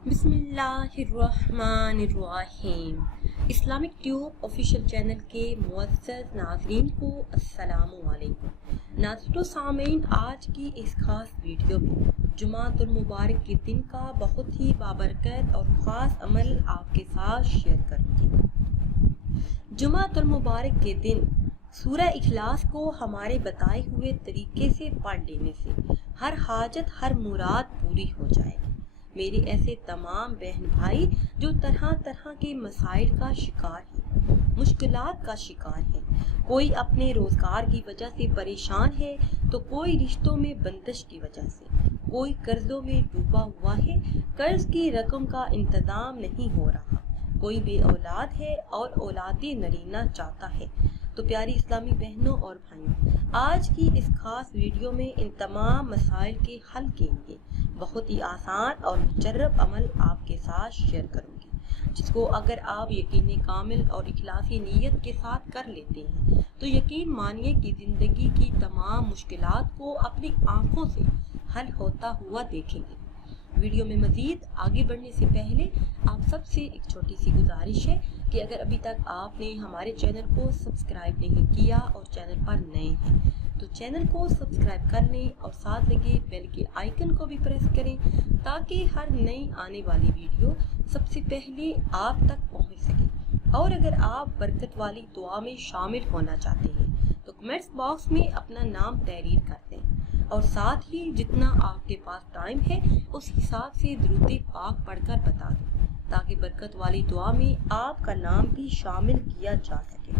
बिस्मिल्लाहिर्रहमानिर्रहीम। Islamic tube official channel के मुअज़्ज़ज़ नाज़रीन को अस्सलामु अलैकुम। नाज़रीन सामीन, आज की इस खास वीडियो में जुमातुल मुबारक के दिन का बहुत ही बाबरकत और ख़ास अमल आपके साथ शेयर करूँगी। जुमातुल मुबारक के दिन सूरह इखलास को हमारे बताए हुए तरीके से पढ़ लेने से हर हाजत हर मुराद पूरी हो जाएगी। मेरे ऐसे तमाम बहन भाई जो तरह तरह के मसाइल का शिकार हैं, मुश्किलात का शिकार हैं, कोई अपने रोज़गार की वजह से परेशान है तो कोई रिश्तों में बंदिश की वजह से, कोई कर्जों में डूबा हुआ है, कर्ज की रकम का इंतज़ाम नहीं हो रहा, कोई बे औलाद है और औलादे नरीना चाहता है। तो प्यारी इस्लामी बहनों और भाइयों, आज की इस खास वीडियो में इन तमाम मसाइल के हल के लिए बहुत ही आसान और मुजर्रब अमल आपके साथ शेयर करूंगी, जिसको अगर आप यकीन कामिल और इखलासी नीयत के साथ कर लेते हैं तो यकीन मानिए कि ज़िंदगी की तमाम मुश्किलात को अपनी आंखों से हल होता हुआ देखेंगे। वीडियो में मज़ीद आगे बढ़ने से पहले आप सबसे एक छोटी सी गुजारिश है कि अगर अभी तक आपने हमारे चैनल को सब्सक्राइब नहीं किया और चैनल पर नए हैं तो चैनल को सब्सक्राइब कर लें और साथ लगे बेल के आइकन को भी प्रेस करें ताकि हर नई आने वाली वीडियो सबसे पहले आप तक पहुंच सके। और अगर आप बरकत वाली दुआ में शामिल होना चाहते हैं तो कमेंट्स बॉक्स में अपना नाम तहरीर कर दें और साथ ही जितना आपके पास टाइम है उस हिसाब से दुरूद पाक पढ़कर बता दें ताकि बरकत वाली दुआ में आपका नाम भी शामिल किया जा सके।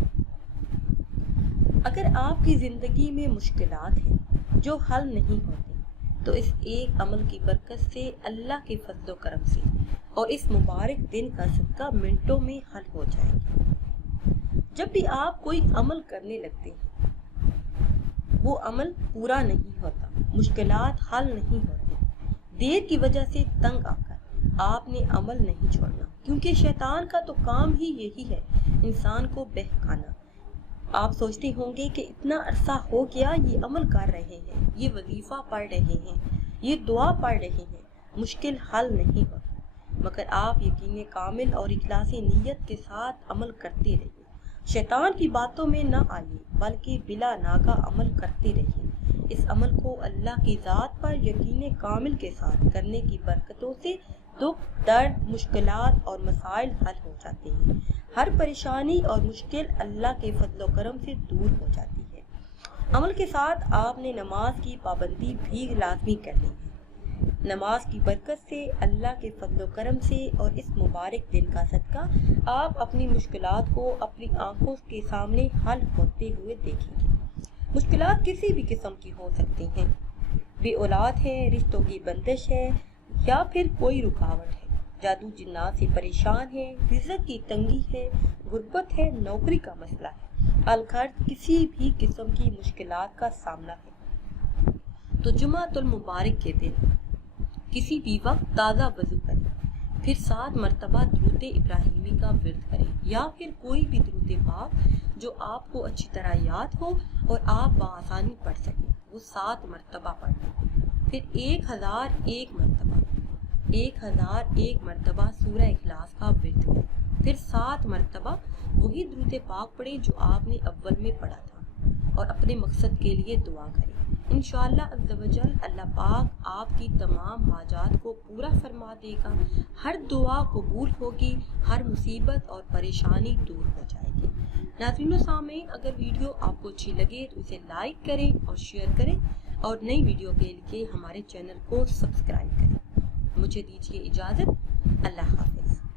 अगर आपकी ज़िंदगी में मुश्किलात हैं जो हल नहीं होती तो इस एक अमल की बरकत से, अल्लाह के फज़्ल व करम से और इस मुबारक दिन का सदका मिनटों में हल हो जाएगा। जब भी आप कोई अमल करने लगते हैं वो अमल पूरा नहीं होता, मुश्किलात हल नहीं होती, देर की वजह से तंग आकर आपने अमल नहीं छोड़ना, क्योंकि शैतान का तो काम ही यही है इंसान को बहकाना। आप सोचते होंगे कि इतना अरसा हो गया ये अमल कर रहे हैं, ये वजीफा पढ़ रहे हैं, ये दुआ पढ़ रहे हैं, मुश्किल हल नहीं होता। मगर आप यकीन कामिल और इखलासी नीयत के साथ अमल करते रहिए, शैतान की बातों में न आइए बल्कि बिला नागा अमल करते रहिए। इस अमल को अल्लाह की ज़ात पर यकीन कामिल के साथ करने की बरकतों से दुख, दर्द, मुश्किलात और मसाइल हल हो जाते हैं। हर परेशानी और मुश्किल अल्लाह के फज़्ल व करम से दूर हो जाती है। अमल के साथ आपने नमाज की पाबंदी भी लाजमी करनी है। नमाज की बरकत से, अल्लाह के फज़्ल व करम से और इस मुबारक दिन का सदका आप अपनी मुश्किलात को अपनी आंखों के सामने हल होते हुए देखेंगे। मुश्किलात किसी भी किस्म की हो सकती हैं, बे औलाद है, रिश्तों की बंदिश है या फिर कोई रुकावट है, जादू जिन्नात से परेशान है, रिज़्क़ की तंगी है, गुर्बत है, नौकरी का मसला है, अलखर्ज किसी भी किस्म की मुश्किलात का सामना है तो जुमातुल मुबारक के दिन किसी भी वक्त ताज़ा वज़ू करें, फिर 7 मरतबा दुरूद इब्राहिमी का विर्द करें या फिर कोई भी दुरूद पाक जो आपको अच्छी तरह याद हो और आप बआसानी पढ़ सकें, वो 7 मरतबा पढ़ें। फिर 1001 मरतबा सूरह इखलास का विर्द करें, फिर 7 मरतबा वही दुरूद पाक पढ़ें जो आपने अव्वल में पढ़ा था और अपने मकसद के लिए दुआ करें। इंशाअल्लाह अज़्ज़ व जल अल्लाह पाक आपकी तमाम हाजात को पूरा फरमा देगा, हर दुआ कबूल होगी, हर मुसीबत और परेशानी दूर हो जाएगी। नाज़रीन सामीन, अगर वीडियो आपको अच्छी लगे तो इसे लाइक करें और शेयर करें और नई वीडियो के लिए हमारे चैनल को सब्सक्राइब करें। मुझे दीजिए इजाज़त। अल्लाह हाफ़िज़।